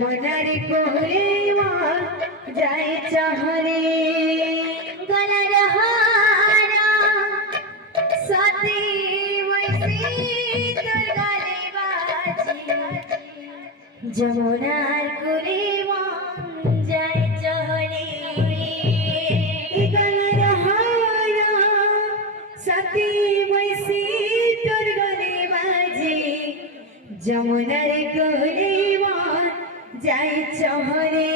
যমুনার কোলে যায় চাহরে গলার হারা সাথে বসে তোর গালে বাজে যমুনার কোলে যায় চাহরে গলার হারা সাথে বসে তোর গালে বাজে যমুনার কোলে যায় চাহরে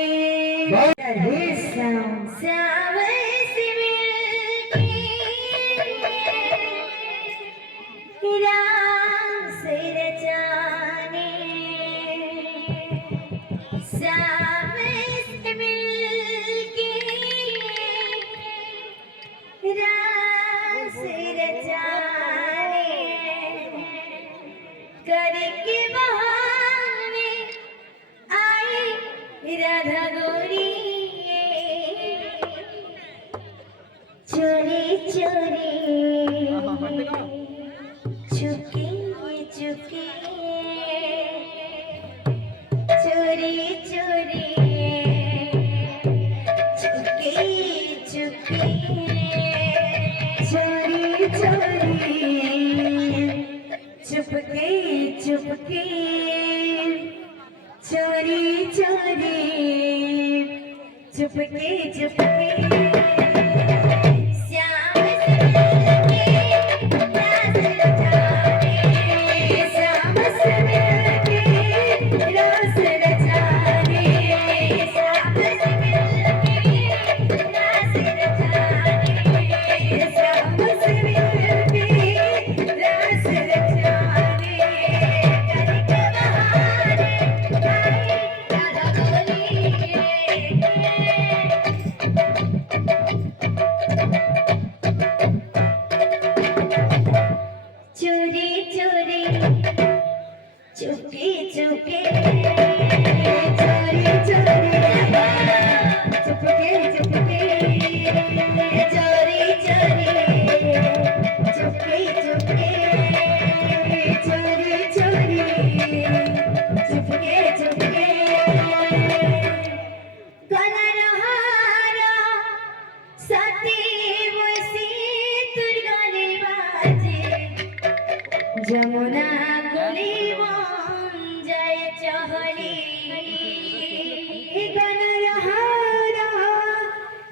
करके बहाने आई राधा गोरी चोरी चोरी चुकी चुकी चोरी चोरी चुकी चुकी चोरी चोरी चुपके चुपके चोरी चोरी चुपके चुपके श्याम से मिलके रास रचाने श्याम से मिलके रास रचाने श्याम से मिलके रास रचाने श्याम से मिलके रास रचाने करके बहाने आई राधा गोरी चोरी चोरी चुपके चुपके चोरी चोरी चुपके चुपके चोरी चोरी चुपके चुपके चोरी चोरी चुपके चुपके गलार हारा साथी बसে তোর গালে বাজে যমুনা কোলে যায় চাহরে গলার হারা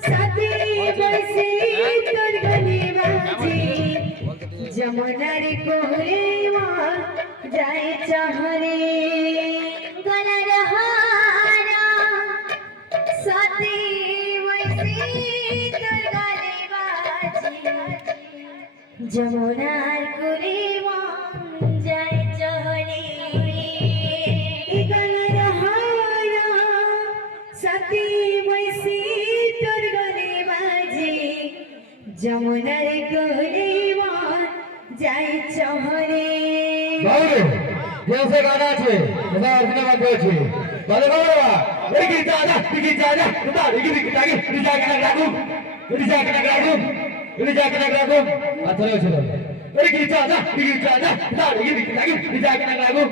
সাথে বসে তোর গালে বাজে যমুনার কোলে যায় চাহরে গলার হারা সাথে বসে তোর গালে বাজে যমুনার কোলে যায় চাহরে গলার হারা সাথে বসে তোর গালে বাজে যমুনার কোলে যায় চাহরে जैसे गाना छे हजार सिनेमा को छे बोले बाबा एकी जाना उता एकी जाके जाके ना लागू अथरे छलो एकी जाना उता एकी जाके ना लागू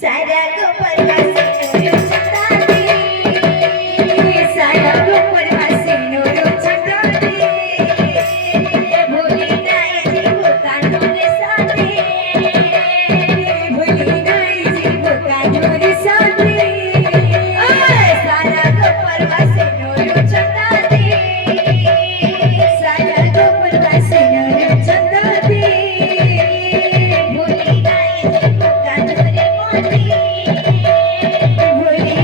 सारा गोपर वासी चंदा दे सारा गोपर वासी चंदा दे भूली नहीं जीव कानून साथे भूली नहीं जीव कानून साथे सारा गोपर वासी चंदा दे सारा गोपर वासी चंदा दे भूली नहीं जीव कानून मोती भूली